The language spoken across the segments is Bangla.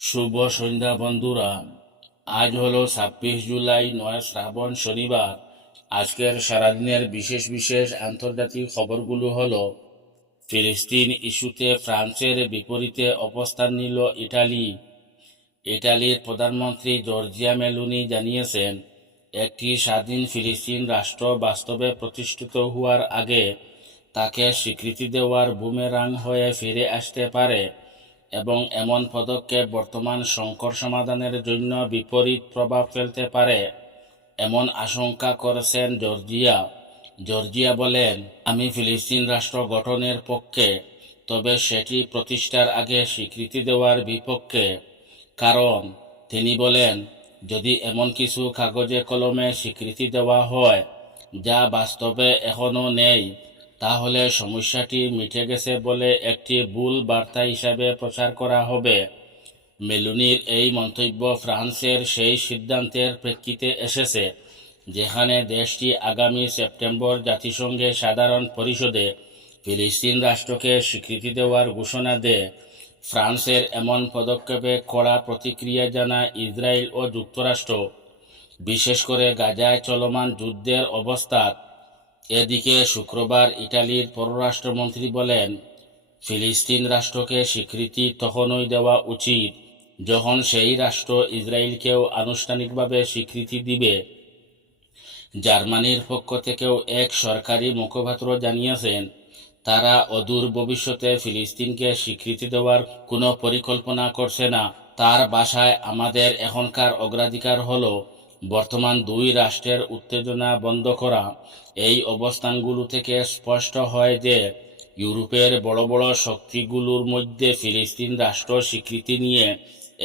শুভ সন্ধ্যা বন্ধুরা। আজ হলো 26 জুলাই, 9 শ্রাবণ, শনিবার। আজকের সারাদিনের বিশেষ বিশেষ আন্তর্জাতিক খবরগুলো হলো: ফিলিস্তিন ইস্যুতে ফ্রান্সের বিপরীতে অবস্থান নিল ইটালি। ইটালির প্রধানমন্ত্রী জর্জিয়া মেলোনি জানিয়েছেন, একটি স্বাধীন ফিলিস্তিন রাষ্ট্র বাস্তবে প্রতিষ্ঠিত হওয়ার আগে তাকে স্বীকৃতি দেওয়ার বুমেরাং হয়ে ফিরে আসতে পারে এবং এমন পদক্ষেপ বর্তমান সংকট সমাধানের জন্য বিপরীত প্রভাব ফেলতে পারে এমন আশঙ্কা করেছেন জর্জিয়া। জর্জিয়া বলেন, আমি ফিলিস্তিন রাষ্ট্র গঠনের পক্ষে, তবে সেটি প্রতিষ্ঠার আগে স্বীকৃতি দেওয়ার বিপক্ষে। কারণ তিনি বলেন, যদি এমন কিছু কাগজে কলমে স্বীকৃতি দেওয়া হয় যা বাস্তবে এখনও নেই, তাহলে সমস্যাটি মিটে গেছে বলে একটি ভুল বার্তা হিসাবে প্রচার করা হবে। মেলোনির এই মন্তব্য ফ্রান্সের সেই সিদ্ধান্তের প্রেক্ষিতে এসেছে যেখানে দেশটি আগামী সেপ্টেম্বর জাতিসংঘের সাধারণ পরিষদে ফিলিস্তিন রাষ্ট্রকে স্বীকৃতি দেওয়ার ঘোষণা দেয়। ফ্রান্সের এমন পদক্ষেপে কড়া প্রতিক্রিয়া জানায় ইসরায়েল ও যুক্তরাষ্ট্র, বিশেষ করে গাজায় চলমান যুদ্ধের অবস্থায়। এদিকে শুক্রবার ইটালির পররাষ্ট্রমন্ত্রী বলেন, ফিলিস্তিন রাষ্ট্রকে স্বীকৃতি তখনই দেওয়া উচিত যখন সেই রাষ্ট্র ইসরায়েলকেও আনুষ্ঠানিকভাবে স্বীকৃতি দিবে। জার্মানির পক্ষ থেকেও এক সরকারি মুখপাত্র জানিয়েছেন, তারা অদূর ভবিষ্যতে ফিলিস্তিনকে স্বীকৃতি দেওয়ার কোনো পরিকল্পনা করছে না। তার ভাষায়, আমাদের এখনকার অগ্রাধিকার হল বর্তমান দুই রাষ্ট্রের উত্তেজনা বন্ধ করা। এই অবস্থানগুলো থেকে স্পষ্ট হয় যে ইউরোপের বড় বড় শক্তিগুলোর মধ্যে ফিলিস্তিন রাষ্ট্র স্বীকৃতি নিয়ে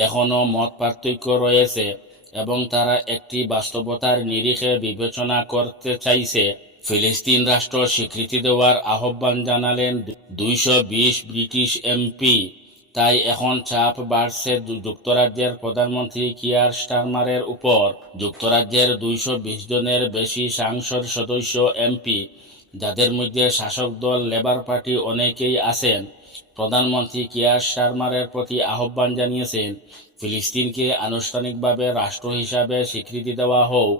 এখনও মত পার্থক্য রয়েছে এবং তারা একটি বাস্তবতার নিরিখে বিবেচনা করতে চাইছে। ফিলিস্তিন রাষ্ট্র স্বীকৃতি দেওয়ার আহ্বান জানালেন 220 ব্রিটিশ এমপি। তাই এখন চাপ বাড়ছে যুক্তরাজ্যের প্রধানমন্ত্রী কিয়ার স্টারমারের উপর। যুক্তরাজ্যের 220 জনের বেশি সংসদ সদস্য এমপি, যাদের মধ্যে শাসক দল লেবার পার্টি অনেকেই আছেন, প্রধানমন্ত্রী কিয়ার স্টারমারের প্রতি আহ্বান জানিয়েছেন, ফিলিস্তিনকে আনুষ্ঠানিকভাবে রাষ্ট্র হিসাবে স্বীকৃতি দেওয়া হোক।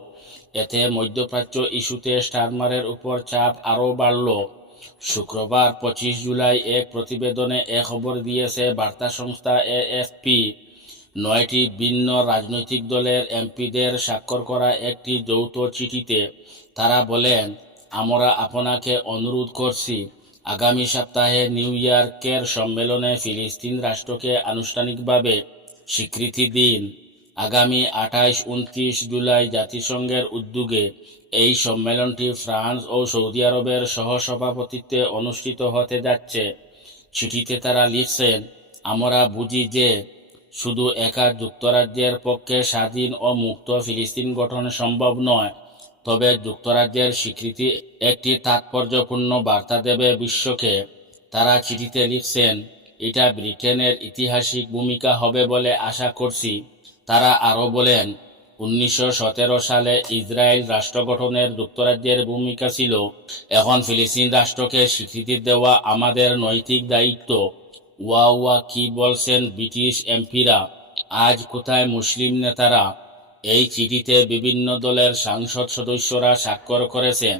এতে মধ্যপ্রাচ্য ইস্যুতে স্টারমারের উপর চাপ আরও বাড়ল। শুক্রবার 25 জুলাই এক প্রতিবেদনে এ খবর দিয়েছে বার্তা সংস্থা এএফপি। 9টি ভিন্ন রাজনৈতিক দলের এমপিদের স্বাক্ষর করা একটি যৌথ চিঠিতে তারা বলেন, আমরা আপনাকে অনুরোধ করছি, আগামী সপ্তাহে নিউ ইয়র্কের সম্মেলনে ফিলিস্তিন রাষ্ট্রকে আনুষ্ঠানিকভাবে স্বীকৃতি দিন। আগামী 28-29 জুলাই জাতিসংঘের উদ্যোগে এই সম্মেলনটি ফ্রান্স ও সৌদি আরবের সহসভাপতিত্বে অনুষ্ঠিত হতে যাচ্ছে। চিঠিতে তারা লিখছেন, আমরা বুঝি যে শুধু একা যুক্তরাজ্যের পক্ষে স্বাধীন ও মুক্ত ফিলিস্তিন গঠন সম্ভব নয়, তবে যুক্তরাজ্যের স্বীকৃতি একটি তাৎপর্যপূর্ণ বার্তা দেবে বিশ্বকে। তারা চিঠিতে লিখছেন, এটা ব্রিটেনের ঐতিহাসিক ভূমিকা হবে বলে আশা করছি। তারা আরও বলেন, 1917 সালে ইসরায়েল রাষ্ট্র গঠনের যুক্তরাজ্যের ভূমিকা ছিল। এখন ফিলিস্তিন রাষ্ট্রকে স্বীকৃতি দেওয়া আমাদের নৈতিক দায়িত্ব। ওয়া কি বলছেন ব্রিটিশ এমপিরা? আজ কোথায় মুসলিম নেতারা? এই চিঠিতে বিভিন্ন দলের সংসদ সদস্যরা স্বাক্ষর করেছেন।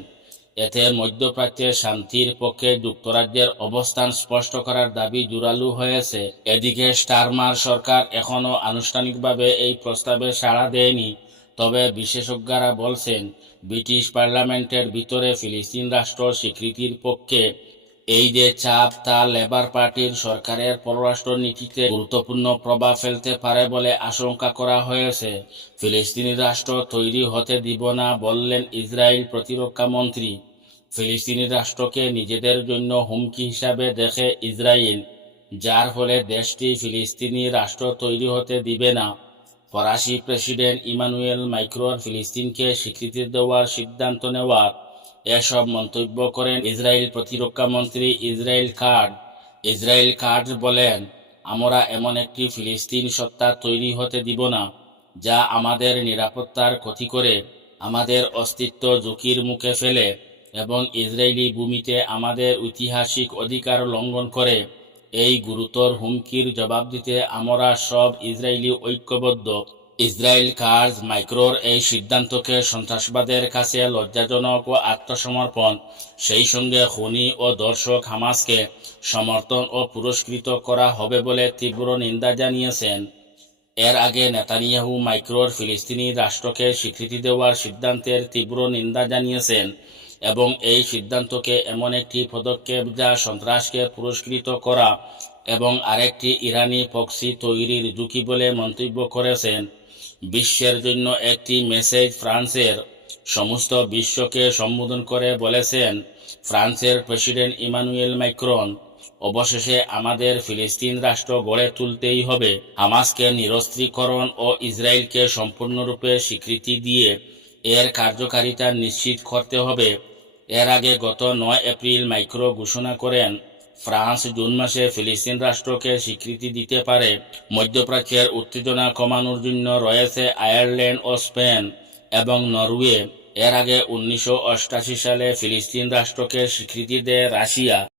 এতে মধ্যপ্রাচ্যের শান্তির পক্ষে যুক্তরাজ্যের অবস্থান স্পষ্ট করার দাবি জোরালো হয়েছে। এদিকে স্টারমার সরকার এখনও আনুষ্ঠানিকভাবে এই প্রস্তাবে সাড়া দেয়নি, তবে বিশেষজ্ঞরা বলছেন, ব্রিটিশ পার্লামেন্টের ভিতরে ফিলিস্তিন রাষ্ট্র স্বীকৃতির পক্ষে এই যে চাপ, তা লেবার পার্টির সরকারের পররাষ্ট্র নীতিতে গুরুত্বপূর্ণ প্রভাব ফেলতে পারে বলে আশঙ্কা করা হয়েছে। ফিলিস্তিনি রাষ্ট্র তৈরি হতে দিব না বললেন ইসরায়েল প্রতিরক্ষা মন্ত্রী। ফিলিস্তিনি রাষ্ট্রকে নিজেদের জন্য হুমকি হিসাবে দেখে ইসরায়েল, যার ফলে দেশটি ফিলিস্তিনি রাষ্ট্র তৈরি হতে দিবে না। ফরাসি প্রেসিডেন্ট ইমানুয়েল ম্যাক্রোর ফিলিস্তিনকে স্বীকৃতি দেওয়ার সিদ্ধান্ত নেওয়ার এসব মন্তব্য করেন ইসরায়েল প্রতিরক্ষা মন্ত্রী ইসরায়েল কাটজ বলেন, আমরা এমন একটি ফিলিস্তিন সত্তা তৈরি হতে দিব না যা আমাদের নিরাপত্তার ক্ষতি করে, আমাদের অস্তিত্ব ঝুঁকির মুখে ফেলে এবং ইসরায়েলি ভূমিতে আমাদের ঐতিহাসিক অধিকার লঙ্ঘন করে। এই গুরুতর হুমকির জবাব দিতে আমরা সব ইসরায়েলি ঐক্যবদ্ধ। ইসরায়েল কার্জ মাইক্রোর এই সিদ্ধান্তকে সন্ত্রাসবাদের কাছে লজ্জাজনক ও আত্মসমর্পণ, সেই সঙ্গে খুনি ও দর্শক হামাসকে সমর্থন ও পুরস্কৃত করা হবে বলে তীব্র নিন্দা জানিয়েছেন। এর আগে নেতানিয়াহু মাইক্রোর ফিলিস্তিনি রাষ্ট্রকে স্বীকৃতি দেওয়ার সিদ্ধান্তের তীব্র নিন্দা জানিয়েছেন এবং এই সিদ্ধান্তকে এমন একটি পদক্ষেপ যা সন্ত্রাসকে পুরস্কৃত করা এবং আরেকটি ইরানি প্রক্সি তৈরির ঝুঁকি বলে মন্তব্য করেছেন। বিশ্বের জন্য একটি মেসেজ ফ্রান্সের সমস্ত বিশ্বকে সম্বোধন করে বলেছেন ফ্রান্সের প্রেসিডেন্ট ইমানুয়েল ম্যাক্রন, অবশেষে আমাদের ফিলিস্তিন রাষ্ট্র গড়ে তুলতেই হবে। হামাসকে নিরস্ত্রীকরণ ও ইসরায়েলকে সম্পূর্ণরূপে স্বীকৃতি দিয়ে এর কার্যকারিতা নিশ্চিত করতে হবে। এর আগে গত 9 এপ্রিল ম্যাক্রন ঘোষণা করেন ফ্রান্স জুন মাসে ফিলিস্তিন রাষ্ট্রকে স্বীকৃতি দিতে পারে। মধ্যপ্রাচ্যের উত্তেজনা কমানোর জন্য রয়েছে আয়ারল্যান্ড ও স্পেন এবং নরওয়ে। এর আগে 1988 সালে ফিলিস্তিন রাষ্ট্রকে স্বীকৃতি দেয় রাশিয়া।